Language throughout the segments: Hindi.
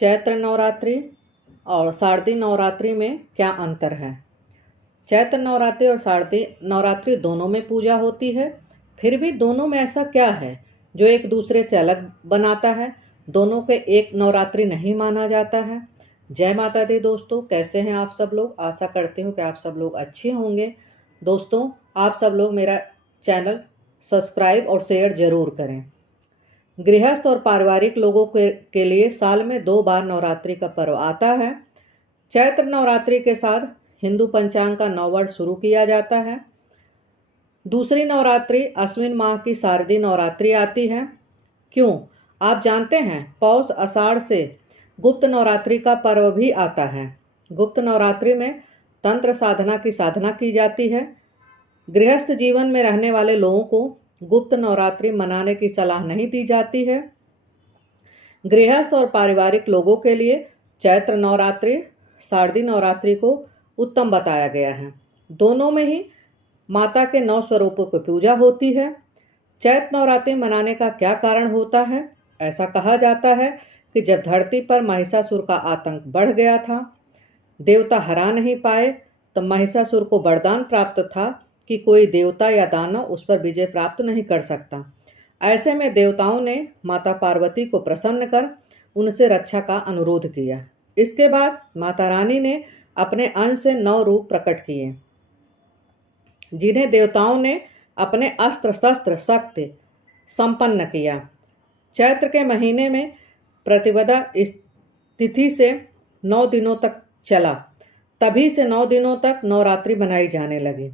चैत्र नवरात्रि और शारदीय नवरात्रि में क्या अंतर है। चैत्र नवरात्रि और शारदीय नवरात्रि दोनों में पूजा होती है, फिर भी दोनों में ऐसा क्या है जो एक दूसरे से अलग बनाता है। दोनों के एक नवरात्रि नहीं माना जाता है। जय माता दी दोस्तों, कैसे हैं आप सब लोग। आशा करती हूँ कि आप सब लोग अच्छे होंगे। दोस्तों, आप सब लोग मेरा चैनल सब्सक्राइब और शेयर ज़रूर करें। गृहस्थ और पारिवारिक लोगों के लिए साल में 2 बार नवरात्रि का पर्व आता है। चैत्र नवरात्रि के साथ हिंदू पंचांग का नववर्ष शुरू किया जाता है। दूसरी नवरात्रि अश्विन माह की शारदीय नवरात्रि आती है। क्यों, आप जानते हैं, पौष आषाढ़ से गुप्त नवरात्रि का पर्व भी आता है। गुप्त नवरात्रि में तंत्र साधना की साधना की जाती है। गृहस्थ जीवन में रहने वाले लोगों को गुप्त नवरात्रि मनाने की सलाह नहीं दी जाती है। गृहस्थ और पारिवारिक लोगों के लिए चैत्र नवरात्रि शारदीय नवरात्रि को उत्तम बताया गया है। दोनों में ही माता के 9 स्वरूपों की पूजा होती है। चैत्र नवरात्रि मनाने का क्या कारण होता है। ऐसा कहा जाता है कि जब धरती पर महिषासुर का आतंक बढ़ गया था, देवता हरा नहीं पाए, तो महिषासुर को वरदान प्राप्त था कि कोई देवता या दानव उस पर विजय प्राप्त नहीं कर सकता। ऐसे में देवताओं ने माता पार्वती को प्रसन्न कर उनसे रक्षा का अनुरोध किया। इसके बाद माता रानी ने अपने अंश से 9 रूप प्रकट किए, जिन्हें देवताओं ने अपने अस्त्र शस्त्र शक्ति संपन्न किया। चैत्र के महीने में प्रतिपदा तिथि से 9 दिनों तक चला, तभी से 9 दिनों तक नवरात्रि मनाई जाने लगी।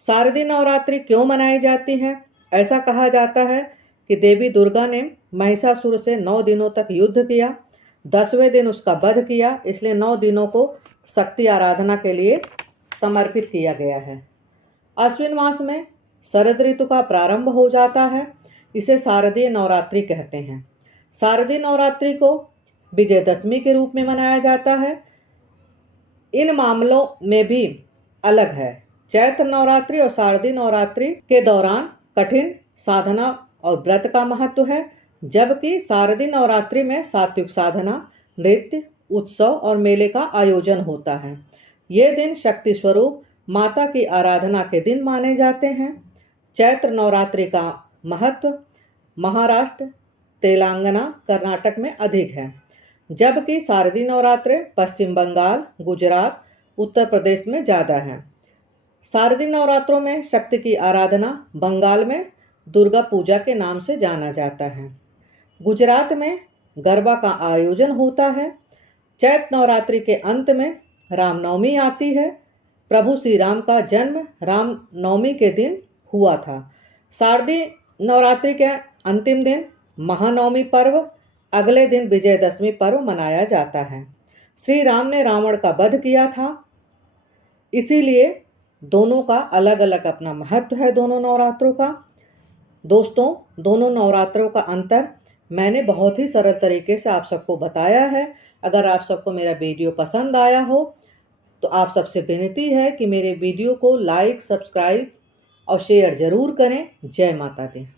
शारदीय नवरात्रि क्यों मनाई जाती है। ऐसा कहा जाता है कि देवी दुर्गा ने महिषासुर से 9 दिनों तक युद्ध किया, 10वें दिन उसका वध किया, इसलिए 9 दिनों को शक्ति आराधना के लिए समर्पित किया गया है। अश्विन मास में शरद ऋतु का प्रारंभ हो जाता है, इसे शारदीय नवरात्रि कहते हैं। शारदीय नवरात्रि को विजयदशमी के रूप में मनाया जाता है। इन मामलों में भी अलग है। चैत्र नवरात्रि और शारदीय नवरात्रि के दौरान कठिन साधना और व्रत का महत्व है, जबकि शारदीय नवरात्रि में सात्विक साधना, नृत्य, उत्सव और मेले का आयोजन होता है। ये दिन शक्ति स्वरूप माता की आराधना के दिन माने जाते हैं। चैत्र नवरात्रि का महत्व महाराष्ट्र, तेलंगाना, कर्नाटक में अधिक है, जबकि शारदीय नवरात्रि पश्चिम बंगाल, गुजरात, उत्तर प्रदेश में ज़्यादा है। शारदीय नवरात्रों में शक्ति की आराधना बंगाल में दुर्गा पूजा के नाम से जाना जाता है। गुजरात में गरबा का आयोजन होता है। चैत्र नवरात्रि के अंत में रामनवमी आती है। प्रभु श्री राम का जन्म रामनवमी के दिन हुआ था। शारदीय नवरात्रि के अंतिम दिन महानवमी पर्व, अगले दिन विजयदशमी पर्व मनाया जाता है। श्री राम ने रावण का वध किया था, इसीलिए दोनों का अलग अलग अपना महत्व है, दोनों नवरात्रों का। दोस्तों, दोनों नवरात्रों का अंतर मैंने बहुत ही सरल तरीके से आप सबको बताया है। अगर आप सबको मेरा वीडियो पसंद आया हो तो आप सबसे विनती है कि मेरे वीडियो को लाइक, सब्सक्राइब और शेयर ज़रूर करें। जय माता दी।